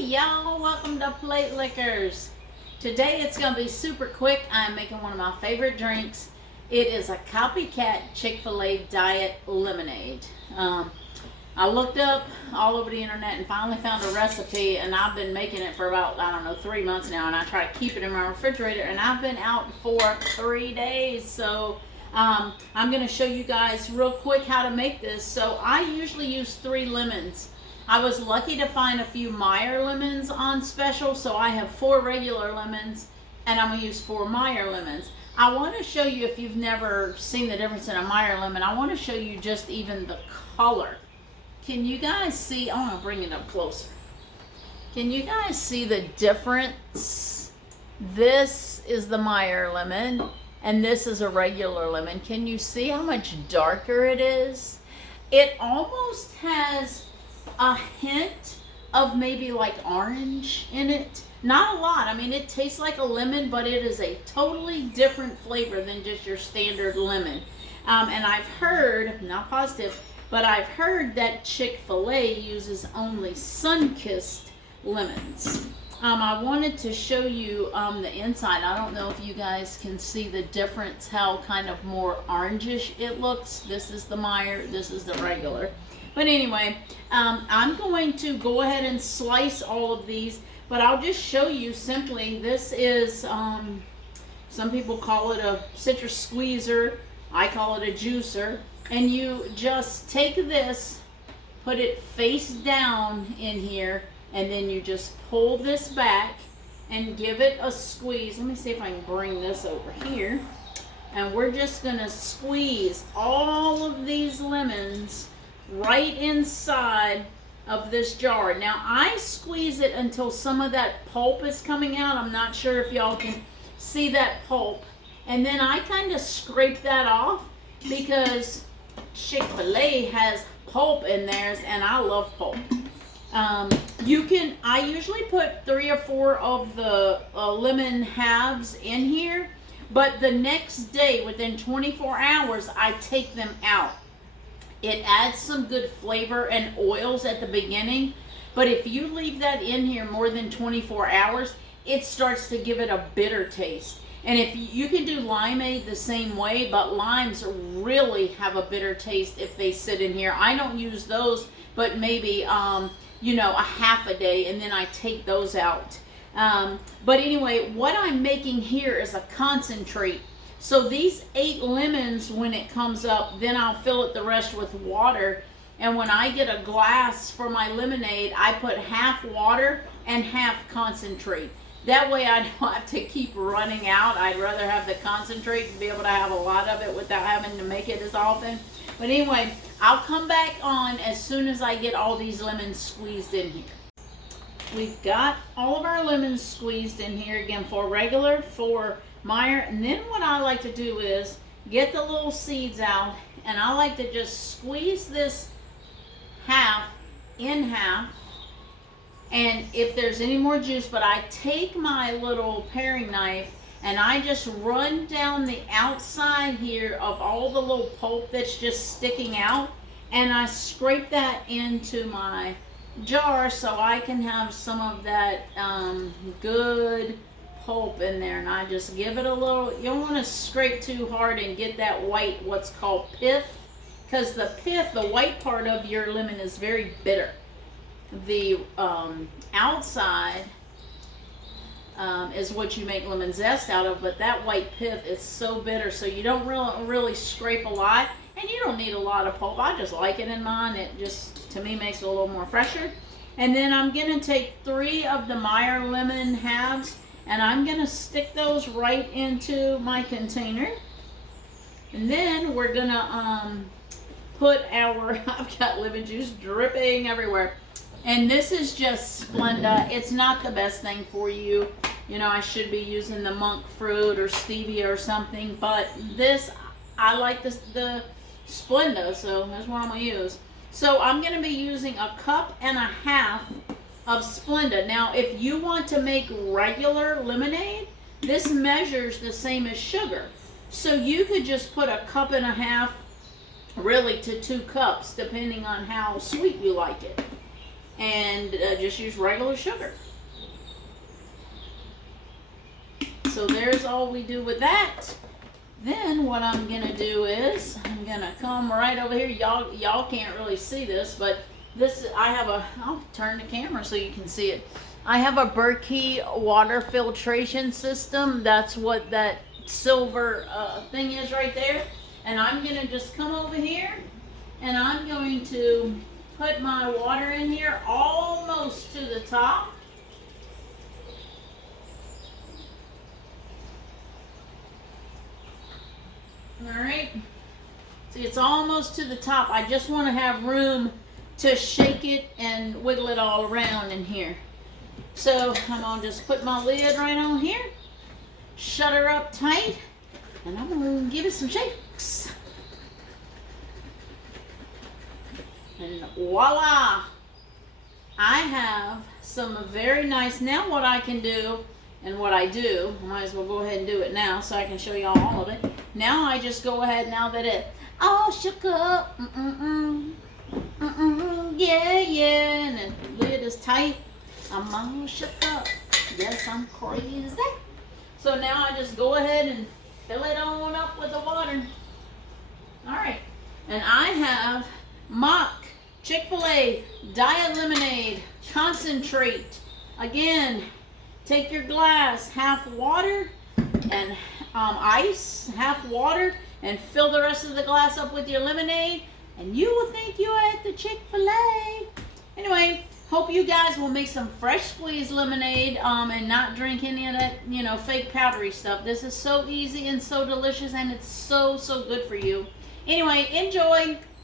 Hey y'all, welcome to Plate Liquors. Today it's going to be super quick. I'm making one of my favorite drinks. It is a copycat Chick-fil-A diet lemonade. I looked up all over the internet and finally found a recipe, and I've been making it for about, 3 months now, and I try to keep it in my refrigerator, and I've been out for 3 days. So I'm going to show you guys real quick how to make this. So I usually use 3 lemons. I was lucky to find a few Meyer lemons on special, so I have 4 regular lemons, and I'm going to use 4 Meyer lemons. I want to show you, if you've never seen the difference in a Meyer lemon, I want to show you just even the color. Can you guys see? I want to bring it up closer. Can you guys see the difference? This is the Meyer lemon, and this is a regular lemon. Can you see how much darker it is? It almost has a hint of maybe like orange in it. Not a lot. I mean, it tastes like a lemon, but it is a totally different flavor than just your standard lemon. And I've heard, not positive, but I've heard that Chick-fil-A uses only sun-kissed lemons. I wanted to show you the inside. I don't know if you guys can see the difference, how kind of more orangish it looks. This is the Meyer, this is the regular. But anyway, I'm going to go ahead and slice all of these, but I'll just show you simply. This is, some people call it a citrus squeezer. I call it a juicer. And you just take this, put it face down in here, and then you just pull this back and give it a squeeze. Let me see if I can bring this over here. And we're just going to squeeze all of these lemons right inside of this jar. Now I squeeze it until some of that pulp is coming out. I'm not sure if y'all can see that pulp. And then I kind of scrape that off because Chick-fil-A has pulp in theirs, and I love pulp. I usually put 3 or 4 of the lemon halves in here, but the next day, within 24 hours, I take them out. It adds some good flavor and oils at the beginning, but if you leave that in here more than 24 hours, it starts to give it a bitter taste. And if you can do limeade the same way, but limes really have a bitter taste if they sit in here. I don't use those, but maybe, a half a day, and then I take those out. But anyway, what I'm making here is a concentrate. So these 8 lemons, when it comes up, then I'll fill it the rest with water. And when I get a glass for my lemonade, I put half water and half concentrate. That way I don't have to keep running out. I'd rather have the concentrate to be able to have a lot of it without having to make it as often. But anyway, I'll come back on as soon as I get all these lemons squeezed in here. We've got all of our lemons squeezed in here. Again, 4 regular, 4 Meyer. And then what I like to do is get the little seeds out, and I like to just squeeze this half in half. And if there's any more juice, but I take my little paring knife and I just run down the outside here of all the little pulp that's just sticking out, and I scrape that into my jar so I can have some of that good pulp in there. And I just give it a little, you don't want to scrape too hard and get that white, what's called pith, because the pith, the white part of your lemon, is very bitter. The outside is what you make lemon zest out of, but that white pith is so bitter, so you don't really scrape a lot, and you don't need a lot of pulp. I just like it in mine. It just, to me, makes it a little more fresher. And then I'm going to take 3 of the Meyer lemon halves, and I'm going to stick those right into my container. And then we're going to put our, I've got lemon juice dripping everywhere. And this is just Splenda. It's not the best thing for you. I should be using the monk fruit or stevia or something, but this, I like the Splenda, so that's what I'm going to use. So I'm going to be using 1.5 cups of Splenda. Now, if you want to make regular lemonade, this measures the same as sugar. So you could just put 1.5 cups, really, to 2 cups, depending on how sweet you like it. and just use regular sugar. So there's all we do with that. Then what I'm gonna do is I'm gonna come right over here. Y'all can't really see this, but this I'll turn the camera so you can see it. I have a Berkey water filtration system. That's what that silver thing is right there. And I'm gonna just come over here and I'm going to put my water in here almost to the top. All right, see, it's almost to the top. I just want to have room to shake it and wiggle it all around in here. So I'm gonna just put my lid right on here, shut her up tight, and I'm gonna give it some shakes. And voila! I have some very nice, now what I can do and what I do, I might as well go ahead and do it now so I can show y'all all of it. Now I just go ahead, now that it all shook up, yeah, and the lid is tight, I'm all shook up. Yes, I'm crazy. So now I just go ahead and fill it on up with the water. All right, and I have mock Chick-fil-A Diet Lemonade Concentrate. Again, take your glass, half water and ice, half water, and fill the rest of the glass up with your lemonade, and you will think you're at the Chick-fil-A. Anyway, hope you guys will make some fresh squeezed lemonade and not drink any of that, fake powdery stuff. This is so easy and so delicious, and it's so good for you. Anyway, enjoy.